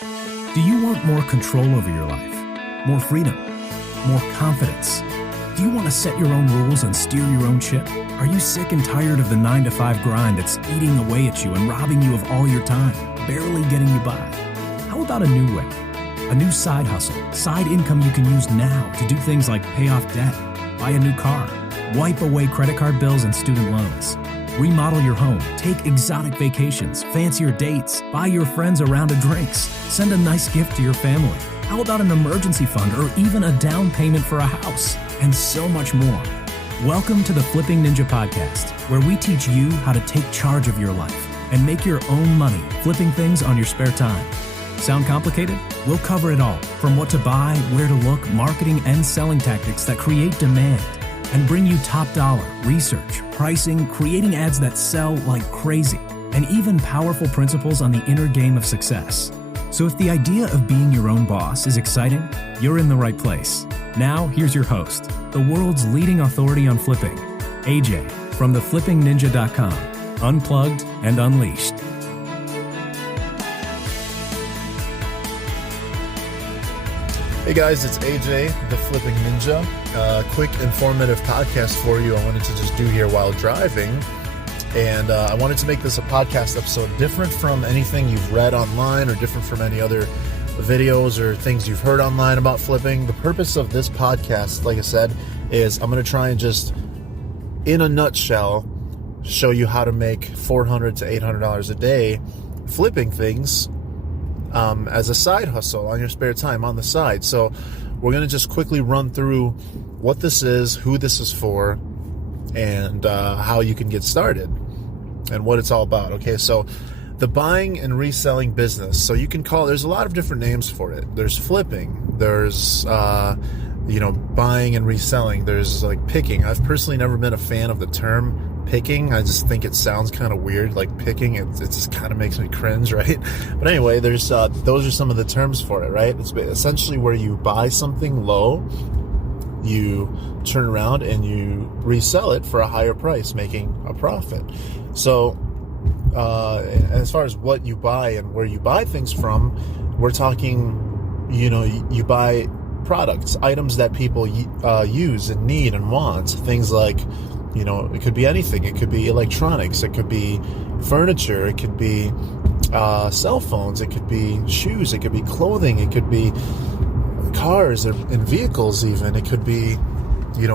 Do you want more control over your life? More freedom? More confidence? Do you want to set your own rules and steer your own ship? Are you sick and tired of the 9-to-5 grind that's eating away at you and robbing you of all your time, barely getting you by? How about a new way? A new side hustle, side income you can use now to do things like pay off debt, buy a new car, wipe away credit card bills and student loans, remodel your home, take exotic vacations, fancier dates, buy your friends a round of drinks, send a nice gift to your family. How about an emergency fund or even a down payment for a house? And so much more. Welcome to the Flipping Ninja Podcast, where we teach you how to take charge of your life and make your own money flipping things on your spare time. Sound complicated? We'll cover it all, from what to buy, where to look, marketing and selling tactics that create demand, and bring you top dollar, research, pricing, creating ads that sell like crazy, and even powerful principles on the inner game of success. So if the idea of being your own boss is exciting, you're in the right place. Now, here's your host, the world's leading authority on flipping, AJ, from theflippingninja.com, unplugged and unleashed. Hey guys, it's AJ, the Flipping Ninja. Quick, informative podcast for you I wanted to just do here while driving. And I wanted to make this a podcast episode different from anything you've read online or different from any other videos or things you've heard online about flipping. The purpose of this podcast, like I said, is I'm going to try and just, in a nutshell, show you how to make $400 to $800 a day flipping things as a side hustle on your spare time on the side. So we're going to just quickly run through what this is, who this is for, and how you can get started and what it's all about. Okay, so the buying and reselling business. So you can there's a lot of different names for it. There's flipping, there's buying and reselling, there's like picking. I've personally never been a fan of the term picking. I just think it sounds kind of weird, like picking. It just kind of makes me cringe, right? But anyway, there's those are some of the terms for it, right? It's essentially where you buy something low, you turn around and you resell it for a higher price, making a profit. So as far as what you buy and where you buy things from, we're talking, you buy products, items that people use and need and want. Things like, it could be anything. It could be electronics. It could be furniture. It could be cell phones. It could be shoes. It could be clothing. It could be cars and vehicles even. It could be,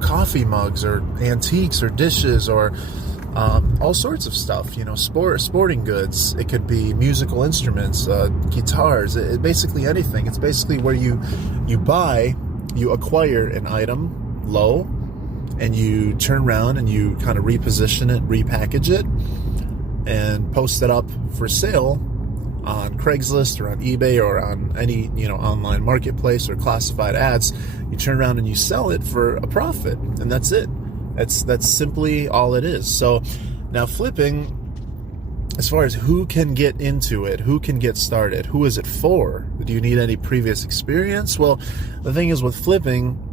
coffee mugs or antiques or dishes or all sorts of stuff, sporting goods. It could be musical instruments, guitars, basically anything. It's basically where you acquire an item low, and you turn around and you kind of reposition it, repackage it, and post it up for sale on Craigslist or on eBay or on any, online marketplace or classified ads. You turn around and you sell it for a profit, and that's it. That's simply all it is. So now flipping, as far as who can get into it, who can get started, who is it for? Do you need any previous experience? Well, the thing is with flipping,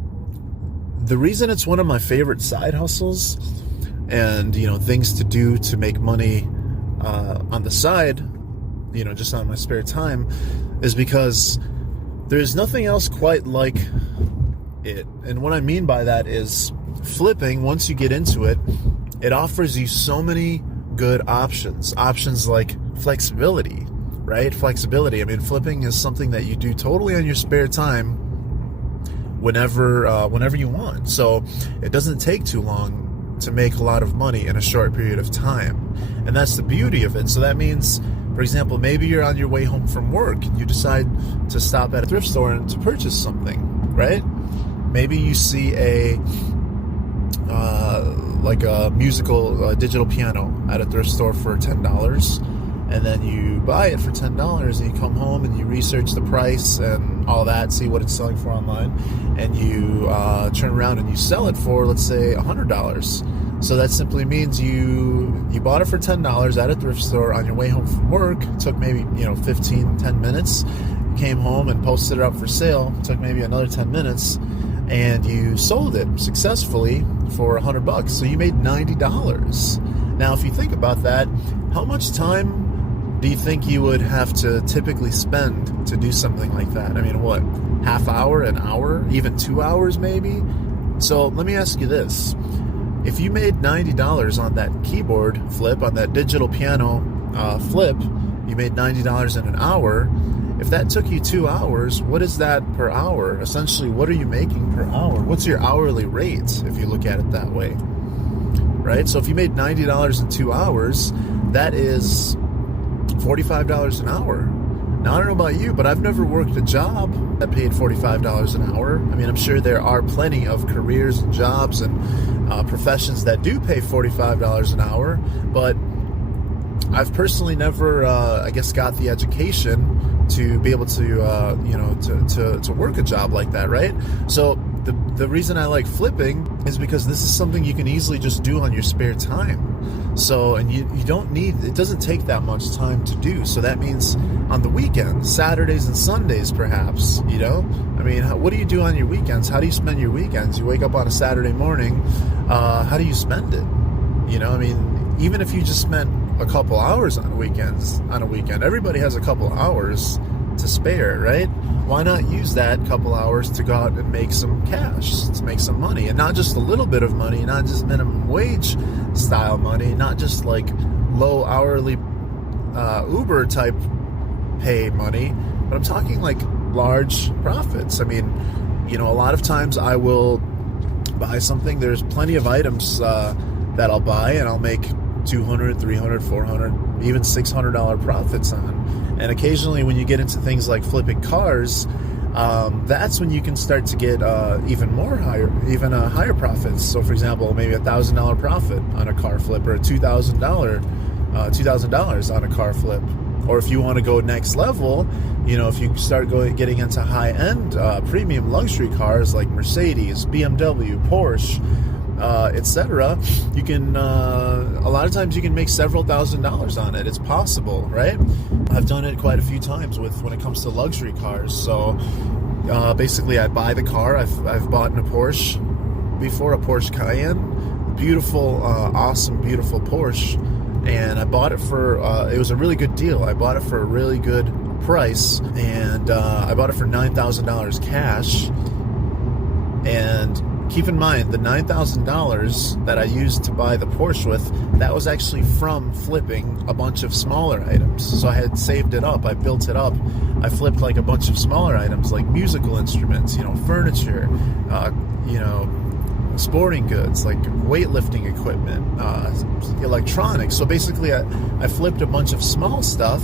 the reason it's one of my favorite side hustles and, things to do to make money on the side, just on my spare time, is because there's nothing else quite like it. And what I mean by that is flipping, once you get into it, it offers you so many good options like flexibility, right? Flexibility. I mean, flipping is something that you do totally on your spare time whenever you want. So it doesn't take too long to make a lot of money in a short period of time. And that's the beauty of it. So that means, for example, maybe you're on your way home from work and you decide to stop at a thrift store and to purchase something, right? Maybe you see a musical digital piano at a thrift store for $10, and then you buy it for $10 and you come home and you research the price and all that, see what it's selling for online, and you turn around and you sell it for, let's say, $100. So that simply means you bought it for $10 at a thrift store on your way home from work. It took maybe 10 minutes. You came home and posted it up for sale. It took maybe another 10 minutes, and you sold it successfully for $100. So you made $90. Now, if you think about that, how much time do you think you would have to typically spend to do something like that? I mean, what, half hour, an hour, even 2 hours maybe? So let me ask you this. If you made $90 on that keyboard flip, on that digital piano flip, you made $90 in an hour. If that took you 2 hours, what is that per hour? Essentially, what are you making per hour? What's your hourly rate if you look at it that way? Right? So if you made $90 in 2 hours, that is $45 an hour. Now, I don't know about you, but I've never worked a job that paid $45 an hour. I mean, I'm sure there are plenty of careers and jobs and professions that do pay $45 an hour, but I've personally never, got the education to be able to, to work a job like that, right? So the reason I like flipping is because this is something you can easily just do on your spare time. So, and you don't need, it doesn't take that much time to do. So that means on the weekends, Saturdays and Sundays, perhaps, I mean, what do you do on your weekends? How do you spend your weekends? You wake up on a Saturday morning, how do you spend it? I mean, even if you just spent a couple hours on a weekend, everybody has a couple hours to spare, right? Why not use that couple hours to go out and make some cash, to make some money, and not just a little bit of money, not just minimum wage style money, not just like low hourly Uber type pay money, but I'm talking like large profits. I mean, a lot of times I will buy something. There's plenty of items that I'll buy and I'll make $200, $300, $400, even $600 profits on. And occasionally when you get into things like flipping cars, that's when you can start to get even higher profits. So for example, maybe $1,000 profit on a car flip, or $2,000 on a car flip. Or if you want to go next level, if you start getting into high-end premium luxury cars like Mercedes, BMW, Porsche, etc., you can a lot of times you can make several $1,000s on it. It's possible, right? I've done it quite a few times when it comes to luxury cars. So basically I buy the car. I've bought in a Porsche before, a Porsche Cayenne, beautiful, awesome, beautiful Porsche, and I bought it for it was a really good deal. I bought it for a really good price, and I bought it for $9,000 cash. And keep in mind, the $9,000 that I used to buy the Porsche with, that was actually from flipping a bunch of smaller items. So I had saved it up, I built it up. I flipped like a bunch of smaller items, like musical instruments, furniture, sporting goods, like weightlifting equipment, electronics. So basically I flipped a bunch of small stuff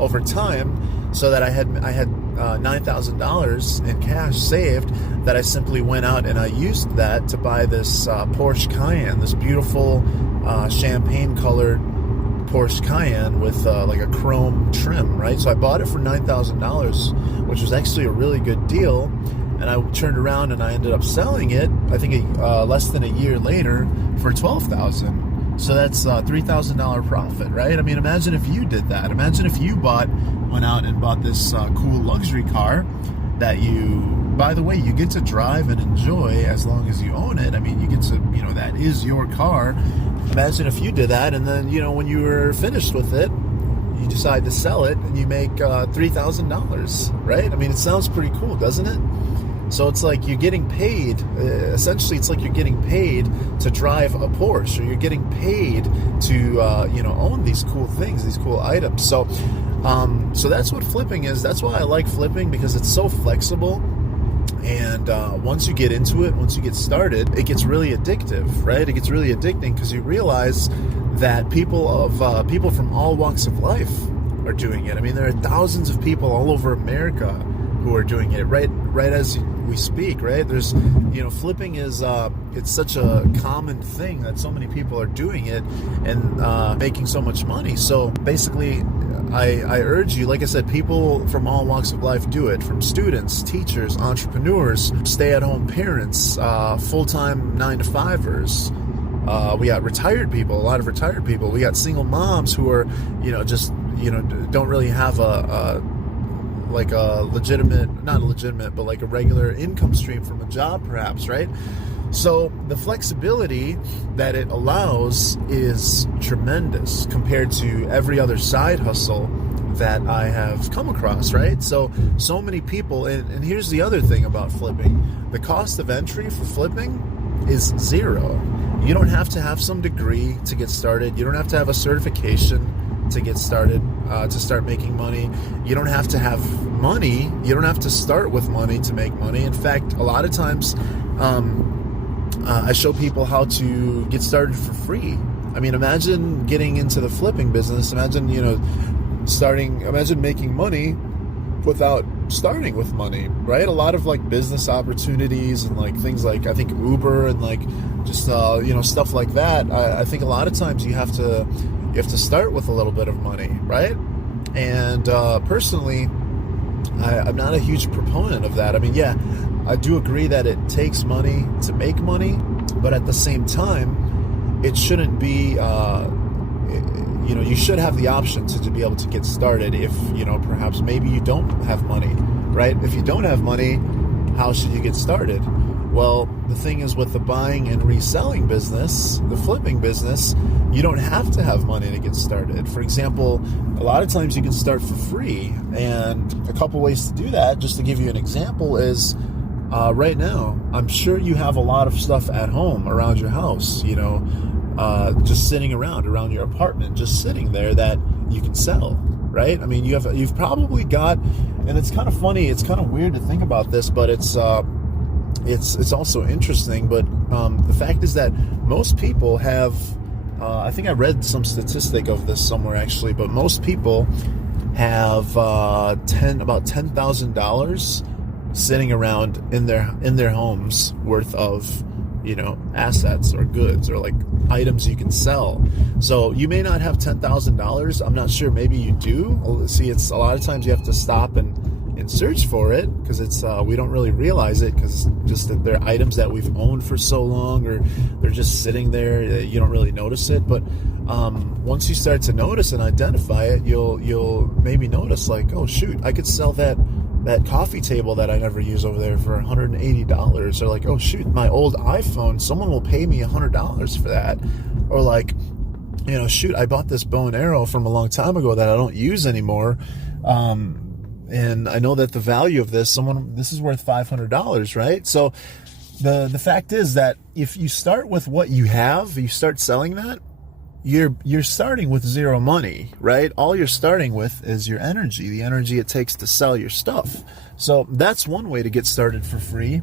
over time, so that I had $9,000 in cash saved, that I simply went out and I used that to buy this Porsche Cayenne, this beautiful champagne colored Porsche Cayenne with like a chrome trim, right? So I bought it for $9,000, which was actually a really good deal. And I turned around and I ended up selling it, I think less than a year later, for $12,000. So that's $3,000 profit, right? I mean, imagine if you did that. Imagine if you went out and bought this cool luxury car that you, by the way, you get to drive and enjoy as long as you own it. I mean, you get to, that is your car. Imagine if you did that, and then, when you were finished with it, you decide to sell it and you make $3,000, right? I mean, it sounds pretty cool, doesn't it? So it's like you're getting paid, essentially it's like you're getting paid to drive a Porsche, or you're getting paid to, own these cool things, these cool items. So that's what flipping is. That's why I like flipping, because it's so flexible. And once you get into it, once you get started, it gets really addictive, right? It gets really addicting because you realize that people from all walks of life are doing it. I mean, there are thousands of people all over America who are doing it right as we speak, right? There's, flipping is, it's such a common thing that so many people are doing it and making so much money. So basically, I urge you, like I said, people from all walks of life do it, from students, teachers, entrepreneurs, stay-at-home parents, full-time 9-to-5ers. We got retired people, a lot of retired people. We got single moms who are, don't really have a regular income stream from a job, perhaps, right? So the flexibility that it allows is tremendous compared to every other side hustle that I have come across, right? So many people, and here's the other thing about flipping. The cost of entry for flipping is zero. You don't have to have some degree to get started. You don't have to have a certification to get started, to start making money. You don't have to have money. You don't have to start with money to make money. In fact, a lot of times, I show people how to get started for free. I mean, imagine getting into the flipping business. Imagine, imagine making money without starting with money, right? A lot of like business opportunities and like things like, I think Uber and like just, stuff like that. I think a lot of times you have to start with a little bit of money, right? And personally, I'm not a huge proponent of that. I mean, yeah, I do agree that it takes money to make money, but at the same time, it shouldn't be, you should have the option to be able to get started if, perhaps maybe you don't have money, right? If you don't have money, how should you get started? Well, the thing is with the buying and reselling business, the flipping business, you don't have to have money to get started. For example, a lot of times you can start for free. And a couple ways to do that, just to give you an example, is right now, I'm sure you have a lot of stuff at home around your house, just sitting around your apartment, just sitting there that you can sell, right? I mean, you've probably got, and it's kind of funny, it's kind of weird to think about this, but it's also interesting. But the fact is that most people have, I think I read some statistic of this somewhere actually, but most people have about $10,000 sitting around in their homes worth of assets or goods or like items you can sell. So you may not have $10,000. I'm not sure. Maybe you do. See, it's a lot of times you have to stop and search for it because it's we don't really realize it because just that they're items that we've owned for so long, or they're just sitting there. You don't really notice it. But once you start to notice and identify it, you'll maybe notice like, oh shoot, I could sell that coffee table that I never use over there for $180, or like, oh shoot, my old iPhone, someone will pay me $100 for that, or like, shoot, I bought this bow and arrow from a long time ago that I don't use anymore, and I know that the value of this is worth $500, right? So the fact is that if you start with what you have, you start selling that, you're starting with zero money, right? All you're starting with is your energy, the energy it takes to sell your stuff. So that's one way to get started for free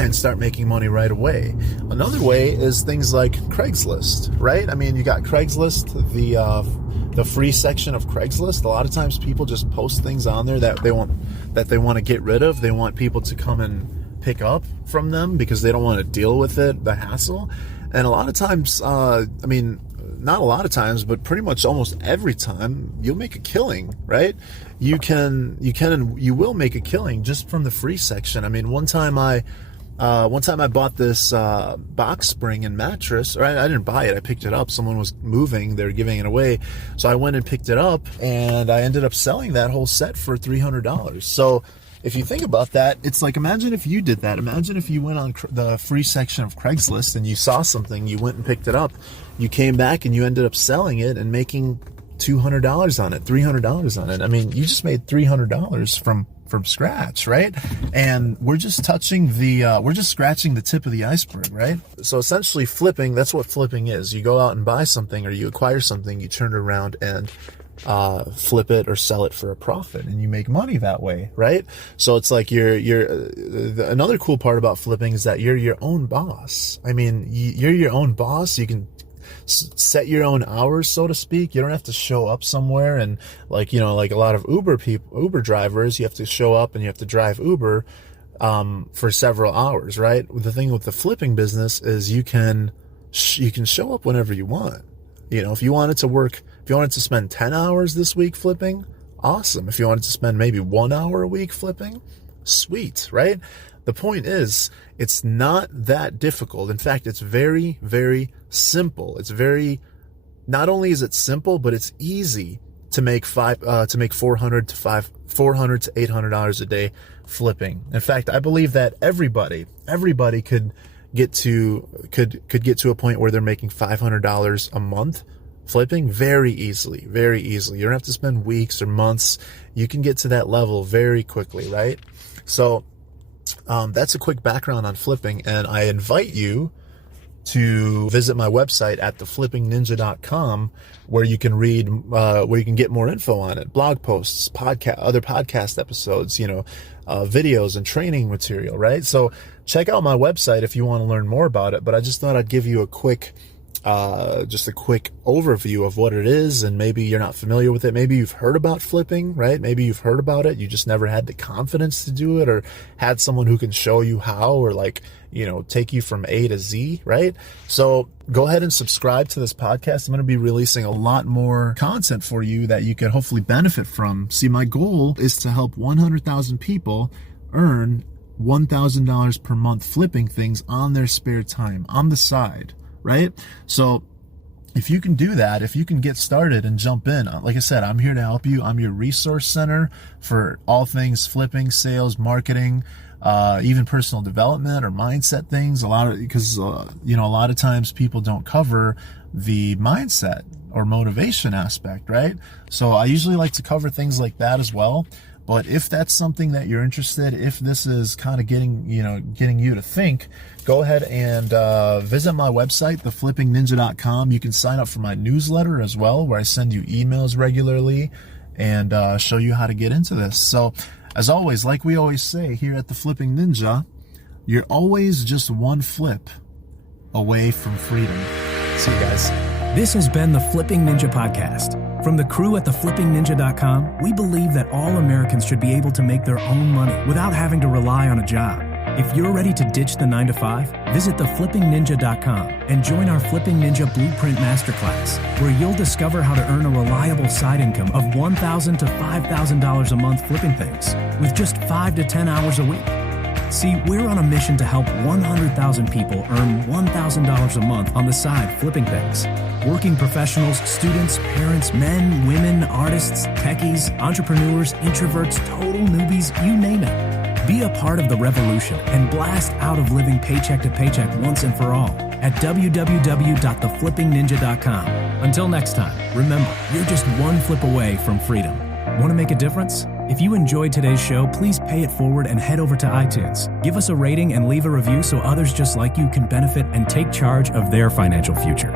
and start making money right away. Another way is things like Craigslist, right? I mean, you got Craigslist, the free section of Craigslist. A lot of times people just post things on there that they want to get rid of. They want people to come and pick up from them because they don't want to deal with it, the hassle. And a lot of times, not a lot of times, but pretty much almost every time, you'll make a killing, right? You will make a killing just from the free section. I mean, one time I bought this box spring and mattress, or I didn't buy it, I picked it up. Someone was moving, they were giving it away. So I went and picked it up, and I ended up selling that whole set for $300. So if you think about that, it's like, imagine if you did that. Imagine if you went on the free section of Craigslist and you saw something, you went and picked it up, you came back and you ended up selling it and making $200 on it, $300 on it. I mean, you just made $300 from scratch, right? And we're just scratching the tip of the iceberg, right? So essentially flipping, that's what flipping is. You go out and buy something, or you acquire something, you turn it around and flip it or sell it for a profit, and you make money that way, right? So it's like another cool part about flipping is that you're your own boss. I mean, you're your own boss. You can set your own hours, so to speak. You don't have to show up somewhere and like a lot of Uber drivers, you have to show up and you have to drive Uber for several hours, right? The thing with the flipping business is you can show up whenever you want. If you wanted to spend 10 hours this week flipping, awesome. If you wanted to spend maybe 1 hour a week flipping, sweet, right? The point is, it's not that difficult. In fact, it's very, very simple. Not only is it simple, but it's easy to make $400 to $800 a day flipping. In fact, I believe that everybody could could get to a point where they're making $500 a month flipping very easily. You don't have to spend weeks or months. You can get to that level very quickly, right? So that's a quick background on flipping, and I invite you to visit my website at theflippingninja.com, where you can read, where you can get more info on it, blog posts, other podcast episodes, videos and training material, right? So check out my website if you want to learn more about it. But I just thought I'd give you a quick overview of what it is, and maybe you're not familiar with it. Maybe you've heard about flipping, right? Maybe you've heard about it. You just never had the confidence to do it, or had someone who can show you how, or take you from A to Z, right? So go ahead and subscribe to this podcast. I'm going to be releasing a lot more content for you that you can hopefully benefit from. See, my goal is to help 100,000 people earn $1,000 per month flipping things on their spare time, on the side, right? So if you can do that, if you can get started and jump in, like I said, I'm here to help you. I'm your resource center for all things flipping, sales, marketing, even personal development or mindset things. Because a lot of times people don't cover the mindset or motivation aspect, right? So I usually like to cover things like that as well. But if that's something that you're interested, if this is kind of getting you to think, go ahead and visit my website, theflippingninja.com. You can sign up for my newsletter as well, where I send you emails regularly and show you how to get into this. So as always, like we always say here at The Flipping Ninja, you're always just one flip away from freedom. See you guys. This has been the Flipping Ninja Podcast. From the crew at theflippingninja.com, we believe that all Americans should be able to make their own money without having to rely on a job. If you're ready to ditch the 9-to-5, visit theflippingninja.com and join our Flipping Ninja Blueprint Masterclass, where you'll discover how to earn a reliable side income of $1,000 to $5,000 a month flipping things with just 5 to 10 hours a week. See, we're on a mission to help 100,000 people earn $1,000 a month on the side flipping things. Working professionals, students, parents, men, women, artists, techies, entrepreneurs, introverts, total newbies, you name it. Be a part of the revolution and blast out of living paycheck to paycheck once and for all at www.theflippingninja.com. Until next time, remember, you're just one flip away from freedom. Want to make a difference? If you enjoyed today's show, please pay it forward and head over to iTunes. Give us a rating and leave a review so others just like you can benefit and take charge of their financial future.